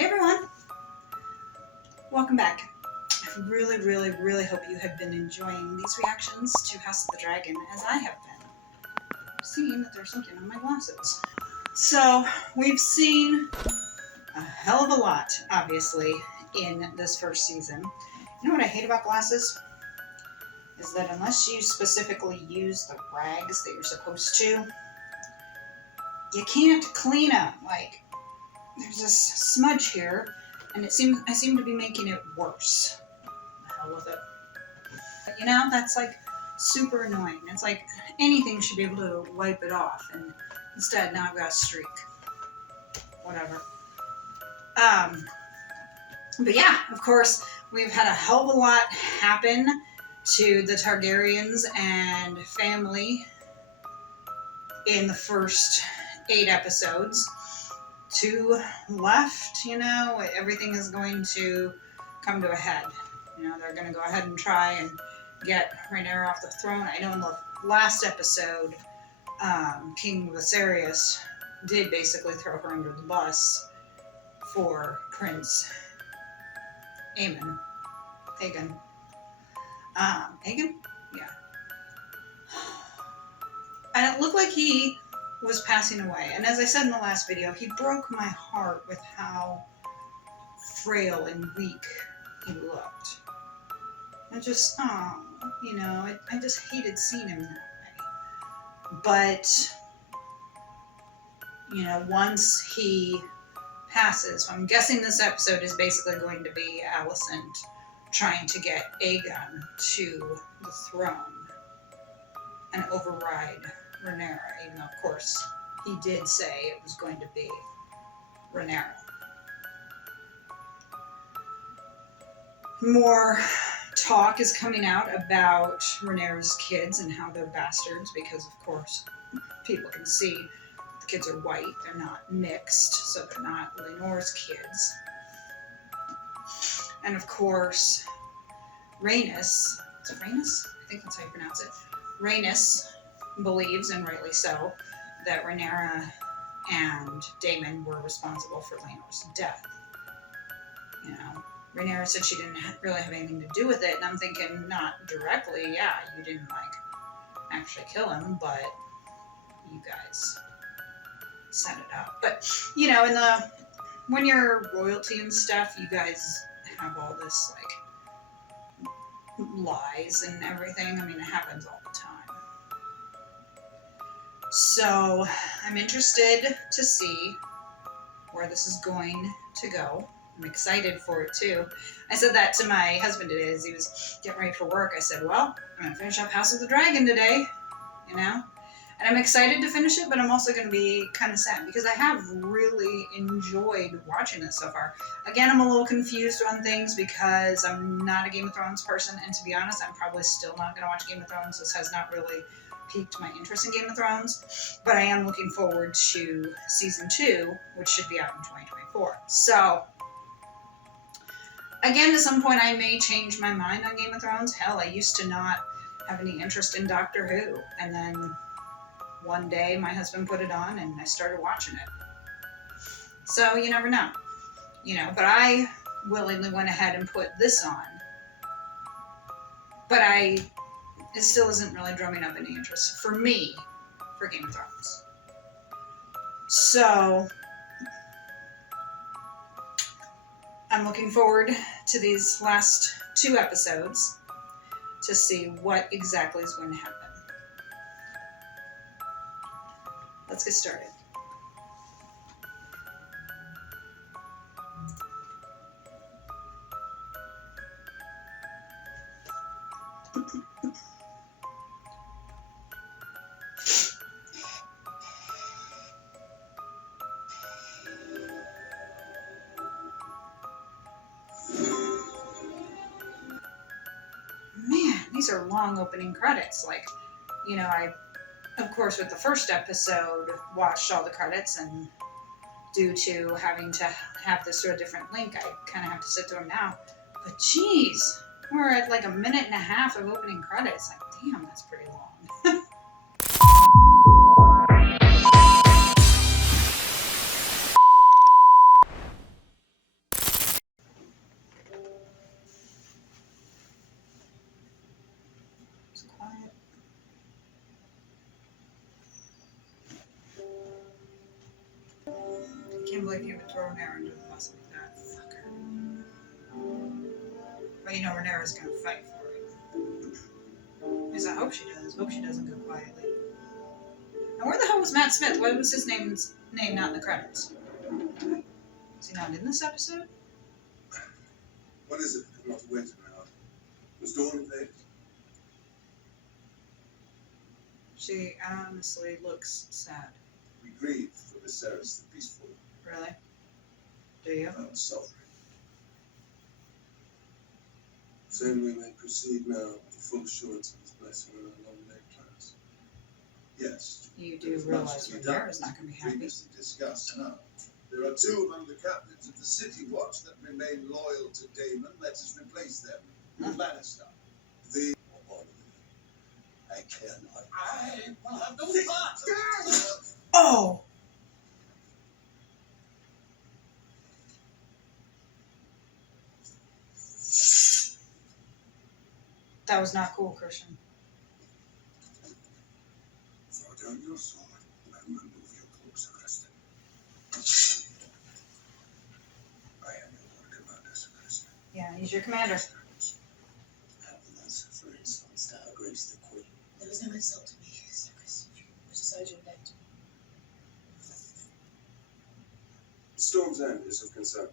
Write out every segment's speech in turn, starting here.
Hey everyone, welcome back. I really hope you have been enjoying these reactions to House of the Dragon as I have been. I'm seeing that there's something on my glasses. So, we've seen a hell of a lot, obviously, in this first season. You know what I hate about glasses? Is that unless you specifically use the rags that you're supposed to, you can't clean them. Like, there's this smudge here, and I seem to be making it worse. The hell with it. But you know, that's like super annoying. It's like anything should be able to wipe it off, and instead now I've got a streak. Whatever. But yeah, of course, we've had a hell of a lot happen to the Targaryens and family in the first 8 episodes. 2 left, you know, everything is going to come to a head. You know, they're going to go ahead and try and get Rhaenyra off the throne. I know in the last episode, King Viserys did basically throw her under the bus for Prince Aegon. Aegon? Yeah. And it looked like he was passing away. And as I said in the last video, he broke my heart with how frail and weak he looked. I just, you know, I just hated seeing him that way. But, you know, once he passes, so I'm guessing this episode is basically going to be Alicent trying to get Aegon to the throne and override Rhaenyra, even though, of course, he did say it was going to be Rhaenyra. More talk is coming out about Rhaenyra's kids and how they're bastards because, of course, people can see the kids are white. They're not mixed, so they're not Laenor's kids. And, of course, Rhaenys, is it Rhaenys? I think that's how you pronounce it. Rhaenys believes, and rightly so, that Rhaenyra and Daemon were responsible for Laenor's death. You know, Rhaenyra said she didn't really have anything to do with it, and I'm thinking, not directly, yeah, you didn't, like, actually kill him, but you guys set it up. But, you know, when you're royalty and stuff, you guys have all this, like, lies and everything. I mean, it happens all the time. So, I'm interested to see where this is going to go. I'm excited for it, too. I said that to my husband today as he was getting ready for work. I said, well, I'm going to finish up House of the Dragon today, you know? And I'm excited to finish it, but I'm also going to be kind of sad because I have really enjoyed watching this so far. Again, I'm a little confused on things because I'm not a Game of Thrones person, and to be honest, I'm probably still not going to watch Game of Thrones. This has not really piqued my interest in Game of Thrones, but I am looking forward to Season 2, which should be out in 2024. So, again, at some point I may change my mind on Game of Thrones. Hell, I used to not have any interest in Doctor Who, and then one day my husband put it on and I started watching it. So you never know. You know, but I willingly went ahead and put this on. But it still isn't really drumming up any interest for me for Game of Thrones. So I'm looking forward to these last 2 episodes to see what exactly is going to happen. Let's get started. Man, these are long opening credits. Like, you know, I, of course, with the first episode, watched all the credits, and due to having to have this through a different link, I kind of have to sit through them now. But geez, we're at like 1.5 minutes of opening credits. Like, damn, that's pretty long. Can't believe you would throw Renera under the bus like that. Fucker. But you know Renera's gonna fight for it. At least I hope she does. Hope she doesn't go quietly. And where the hell was Matt Smith? Why was his name not in the credits? Is he not in this episode? What is it? I'm not waiting around. Was Dawn in place? She honestly looks sad. We grieve for Viserys the Peaceful. Really? Do you? Our sovereign. Then we may proceed now with the full assurance of his blessing on our long-laid plans. Yes. You do realize Renera's not going to be happy. Previously discussed. No. There are two among the captains of the City Watch that remain loyal to Daemon. Let us replace them with Lannister. The I cannot. I will have no part. Oh! That was not cool, Christian. Throw down your sword and remove your cloak, Sir Criston. I am your Lord Commander, Sir Criston. Yeah, he's your commander. Have the Lancer for insults to our Grace the Queen. There was no insult to me, Sir Christian. It was decided your left. Storm's End is of concern.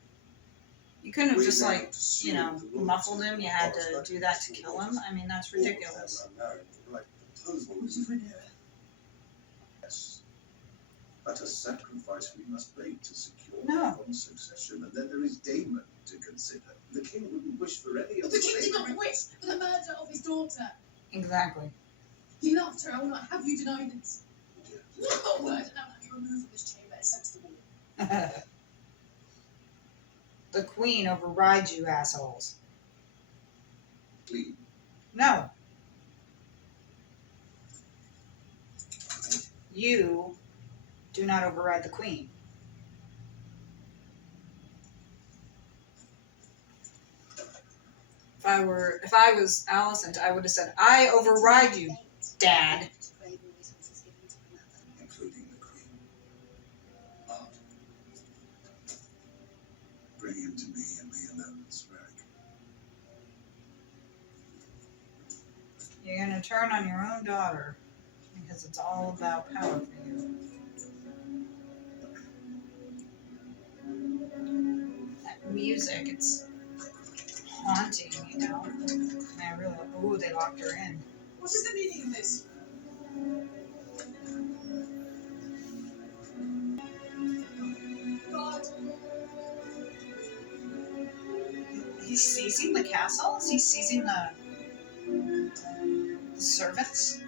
You couldn't have We just, now like, assume you know, the loyalty muffled him. You had of to our do that to kill him. I mean, that's ridiculous. All of them are married. The right proposal Was is it Renera? yes. But a sacrifice we must make to secure No. the succession, and then there is Daemon to consider. The king wouldn't wish for any But of the the king did not sacred- wish for the murder of his daughter. Exactly. He loved her. I will not have you deny this. Yes. One more word, and I will have you removed from this chamber and sent to the wall. The queen overrides you, assholes. Clean. No. You do not override the queen. If I was Alicent, I would have said, I override you, Dad. Including the queen. Art. Bring him to me and me alone, Smerrick. You're going to turn on your own daughter because it's all about power for you. That music, it's haunting, you know? And I really, ooh, they locked her in. What is the meaning of this? God. He's seizing the castle? Is he seizing the servants?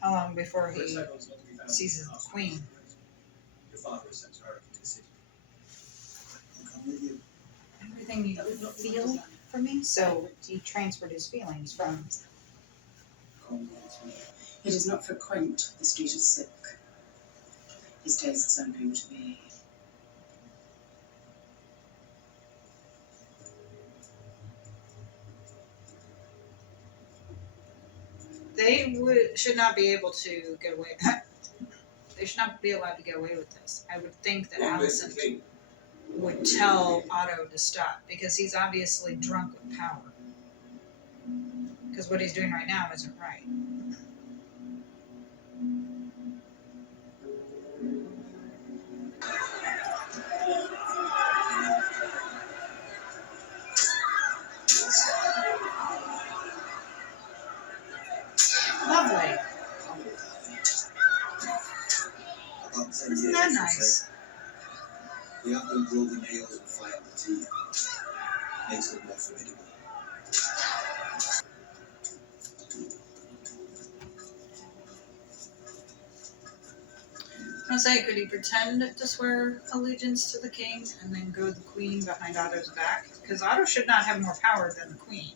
How long before he seizes the queen? Your father has sent Smerrick into the city. I'll come with you. Everything you feel for me? So he transferred his feelings from. It is not frequent the street is silk. His tastes are known to be. They should not be able to get away. They should not be allowed to get away with this. I would think that Alicent would tell Otto to stop because he's obviously drunk with power. Because what he's doing right now isn't right. Lovely. Isn't that nice? The upland golden hails and fire the tea. Makes it more formidable. I was gonna say, could he pretend to swear allegiance to the king and then go the queen behind Otto's back? Because Otto should not have more power than the queen.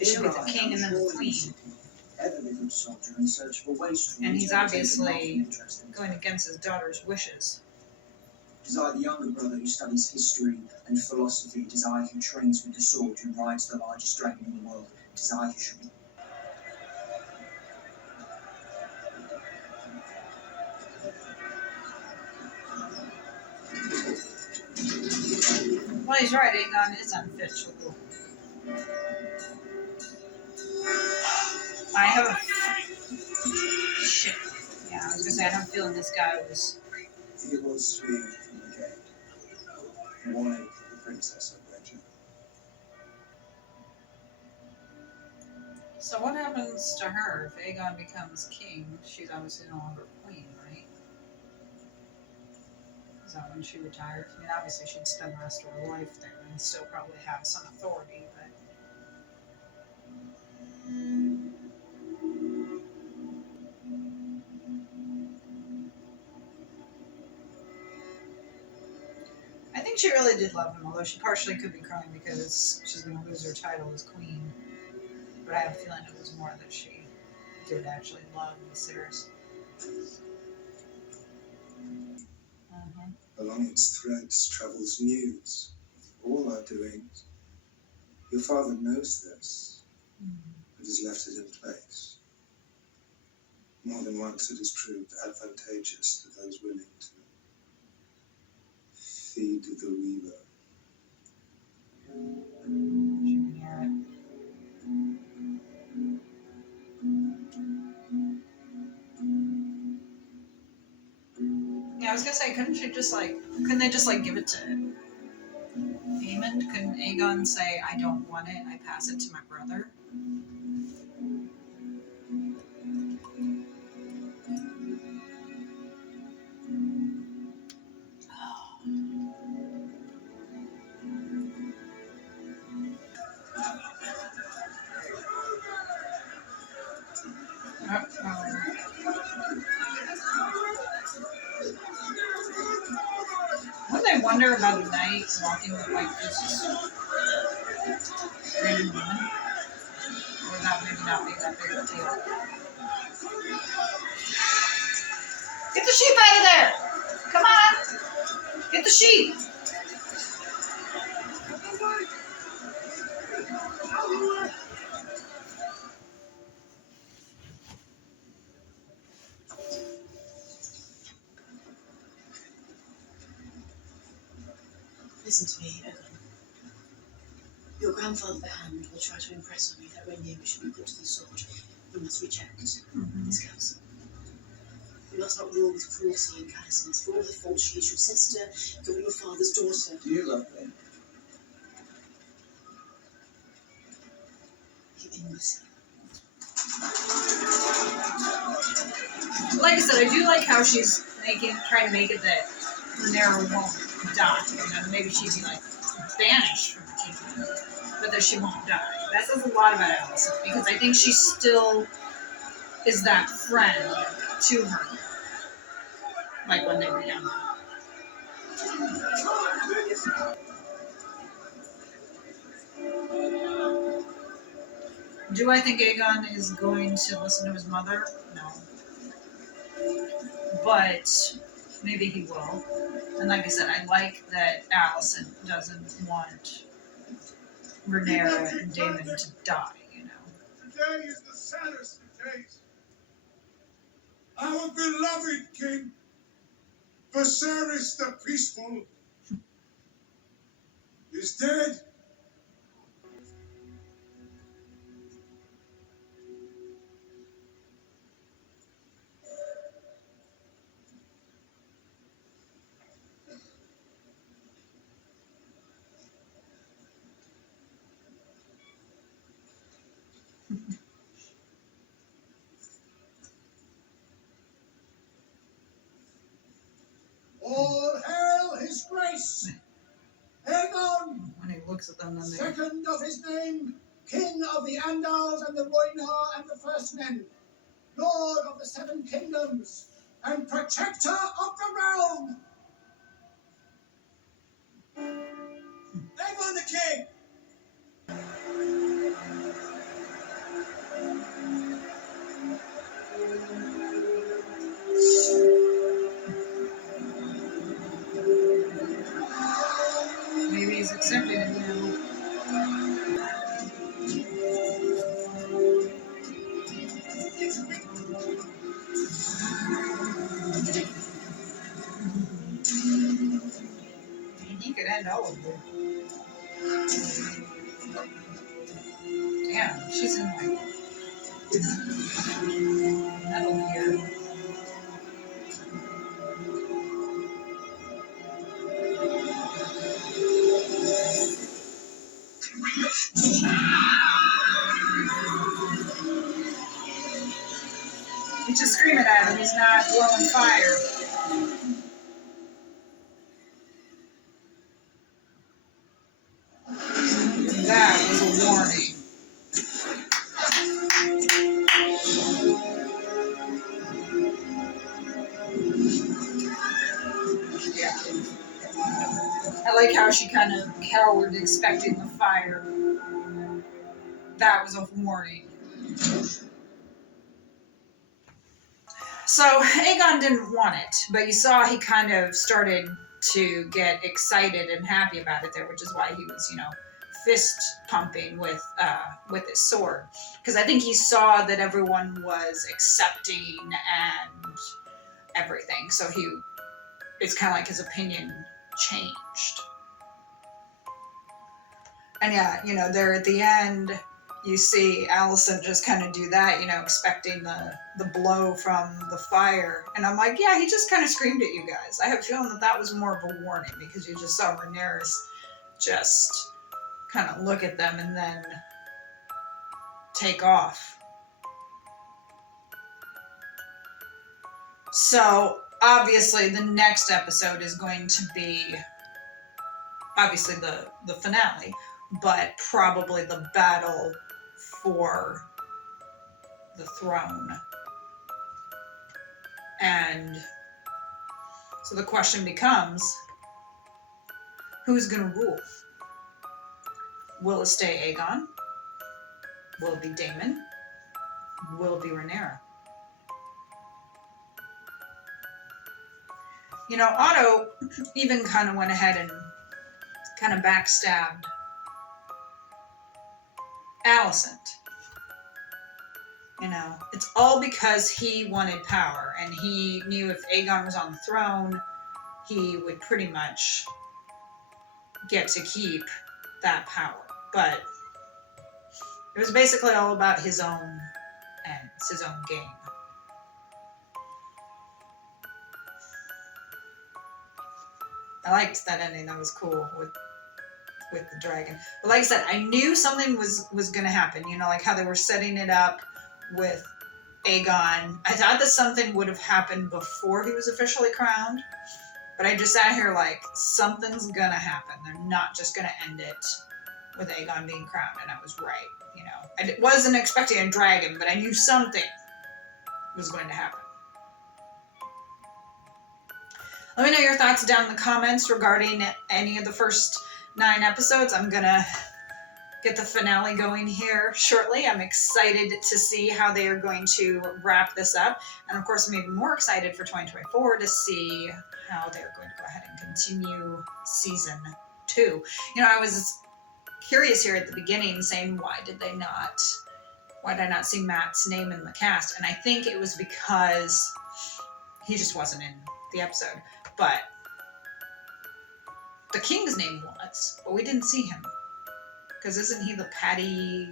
It should be the king and then the queen. And he's obviously going against his daughter's wishes. It is I, the younger brother, who studies history and philosophy. It is I who trains with the sword, who rides the largest dragon in the world. It is I who should be. he's right. Aegon is unfit to rule. I have a shit. Yeah, I was gonna say I have a feeling this guy was. He was freed from the gate, warning the princess of Regent. So what happens to her if Aegon becomes king? She's obviously no longer queen, right? Is that when she retires? I mean, obviously she'd spend the rest of her life there and still probably have some authority, but. I think she really did love him, although she partially could be crying because she's going to lose her title as queen. But I have a feeling it was more that she did actually love Viserys. Along its threads travels news of all our doings. Your father knows this, but has left it in place. More than once it has proved advantageous to those willing to feed the weaver. She can hear it. Yeah, I was gonna say, couldn't they just give it to Aemond? Couldn't Aegon say, I don't want it, I pass it to my brother? Wouldn't I wonder about a knight walking with like this random woman? Or would that maybe not be that big of a deal? Get the sheep out of there! Come on! Get the sheep! Listen to me, Evan. Your grandfather the Hand will try to impress on you that Rhaenyra should be put to the sword. We must reject his counsel. We must not rule with cruelty and callousness. For all the faults she is your sister, you're your father's daughter. Do you love me? You imbecile. Like I said, I do like how she's trying to make it that Rhaenyra won't die. You know, maybe she'd be like banished from the kingdom, but that she won't die. That says a lot about Alicent because I think she still is that friend to her, like when they were younger. Do I think Aegon is going to listen to his mother? No. But maybe he will. And like I said, I like that Alicent doesn't want Rhaenyra and Daemon to die, you know. Today is the saddest of days. Our beloved king, Viserys the Peaceful, is dead. All hail his grace, Aegon, When he looks at them, then they... second of his name, king of the Andals and the Rhoynar and the First Men, lord of the Seven Kingdoms, and protector of the realm. Aegon the king. Maybe he's accepting it now. He could end all of them. Damn, she's in like metal gear. He's just screaming at him. He's not blowing fire. That was a warning. Yeah. I like how she kind of cowered, expecting the fire. That was a warning. So Aegon didn't want it, but you saw he kind of started to get excited and happy about it there, which is why he was, fist pumping with his sword, because I think he saw that everyone was accepting and everything. So it's kind of like his opinion changed. And yeah, there at the end, you see Alicent just kind of do that, expecting the blow from the fire. And I'm like, yeah, he just kind of screamed at you guys. I have a feeling that was more of a warning, because you just saw Rhaenyra just kind of look at them and then take off. So obviously the next episode is going to be obviously the finale, but probably the battle for the throne. And so the question becomes, who's going to rule? Will it stay Aegon? Will it be Daemon? Will it be Rhaenyra? Otto even kind of went ahead and kind of backstabbed Alicent. It's all because he wanted power, and he knew if Aegon was on the throne, he would pretty much get to keep that power. But it was basically all about his own ends, his own game. I liked that ending. That was cool with the dragon. But like I said, I knew something was going to happen. Like how they were setting it up with Aegon. I thought that something would have happened before he was officially crowned. But I just sat here like, something's going to happen. They're not just going to end it with Aegon being crowned. And I was right. I wasn't expecting a dragon, but I knew something was going to happen. Let me know your thoughts down in the comments regarding any of the first 9 episodes. I'm going to get the finale going here shortly. I'm excited to see how they are going to wrap this up. And of course, I'm even more excited for 2024 to see how they're going to go ahead and continue season 2. I was curious here at the beginning saying, why did I not see Matt's name in the cast? And I think it was because he just wasn't in the episode. But the king's name was, but we didn't see him. Because isn't he the Paddy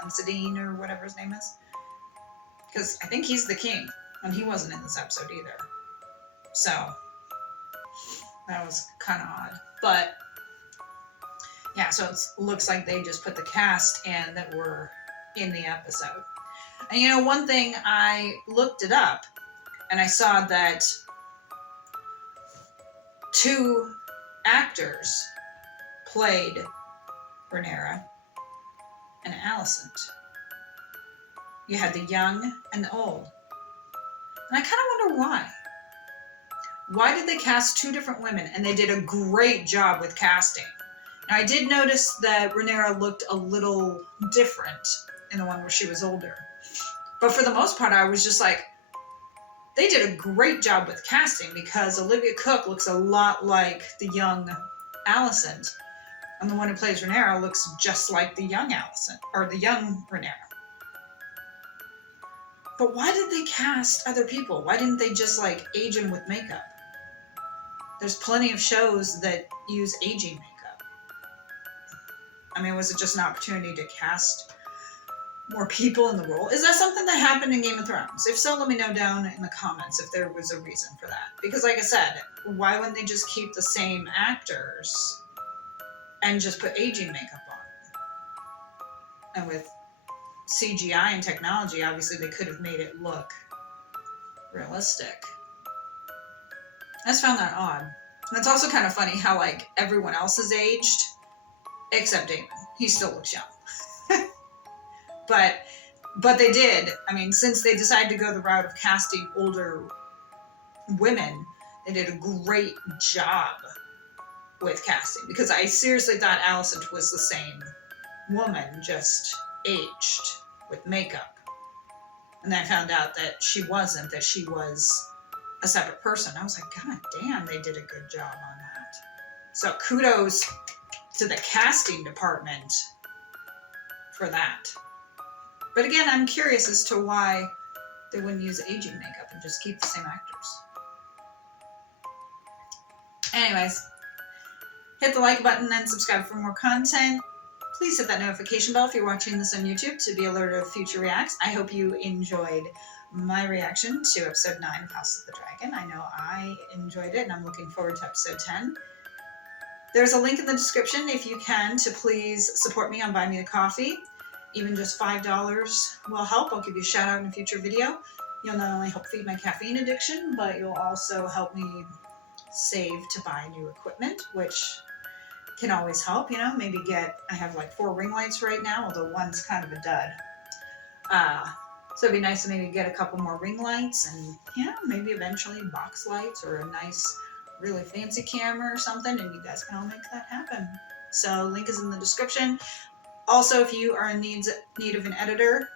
Considine or whatever his name is? Because I think he's the king, and he wasn't in this episode either. So that was kind of odd. But yeah, so it looks like they just put the cast in that were in the episode. And one thing, I looked it up, and I saw that 2 actors played Rhaenyra and Alicent. You had the young and the old. And I kind of wonder why. Why did they cast 2 different women? And they did a great job with casting. Now, I did notice that Rhaenyra looked a little different in the one where she was older. But for the most part, I was just like, they did a great job with casting, because Olivia Cooke looks a lot like the young Alicent. And the one who plays Rhaenyra looks just like the young Alicent, or the young Rhaenyra. But why did they cast other people? Why didn't they just age him with makeup? There's plenty of shows that use aging makeup. I mean, was it just an opportunity to cast more people in the role? Is that something that happened in Game of Thrones? If so, let me know down in the comments if there was a reason for that. Because like I said, why wouldn't they just keep the same actors and just put aging makeup on? And with CGI and technology, obviously they could have made it look realistic. I just found that odd. And it's also kind of funny how like everyone else is aged except Daemon. He still looks young. But they did. I mean, since they decided to go the route of casting older women, they did a great job with casting. Because I seriously thought Alicent was the same woman, just aged with makeup. And then I found out that she wasn't, that she was a separate person. I was like, God damn, they did a good job on that. So kudos to the casting department for that. But again, I'm curious as to why they wouldn't use aging makeup and just keep the same actors. Anyways, hit the like button and subscribe for more content. Please hit that notification bell if you're watching this on YouTube to be alerted of future reacts. I hope you enjoyed my reaction to episode 9 of House of the Dragon. I know I enjoyed it and I'm looking forward to episode 10. There's a link in the description if you can to please support me on Buy Me a Coffee. Even just $5 will help. I'll give you a shout out in a future video. You'll not only help feed my caffeine addiction, but you'll also help me save to buy new equipment, which can always help, you know, maybe I have like 4 ring lights right now, although one's kind of a dud. So it'd be nice to maybe get a couple more ring lights and, you know, maybe eventually box lights or a nice, really fancy camera or something, and you guys can all make that happen. So link is in the description. Also, if you are in need of an editor,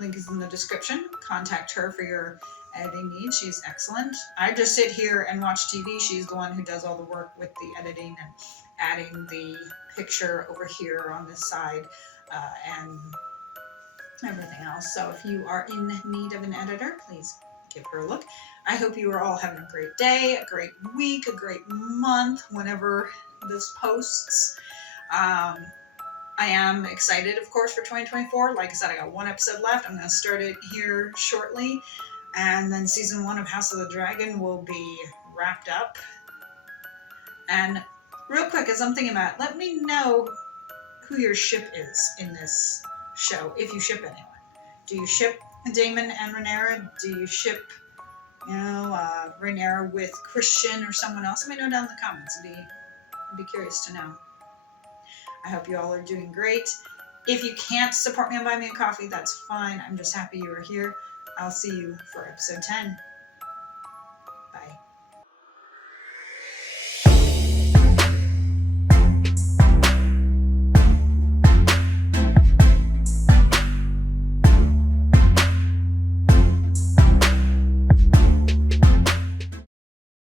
link is in the description. Contact her for your editing needs. She's excellent. I just sit here and watch TV. She's the one who does all the work with the editing and adding the picture over here on this side and everything else. So if you are in need of an editor, please give her a look. I hope you are all having a great day, a great week, a great month, whenever this posts. I am excited, of course, for 2024. Like I said, I got 1 episode left. I'm going to start it here shortly. And then season 1 of House of the Dragon will be wrapped up. And real quick, as I'm thinking about it, let me know who your ship is in this show, if you ship anyone. Do you ship Daemon and Rhaenyra? Do you ship, Rhaenyra with Christian or someone else? Let me know down in the comments. I'd be curious to know. I hope you all are doing great. If you can't support me on Buy Me a Coffee, that's fine. I'm just happy you are here. I'll see you for episode 10.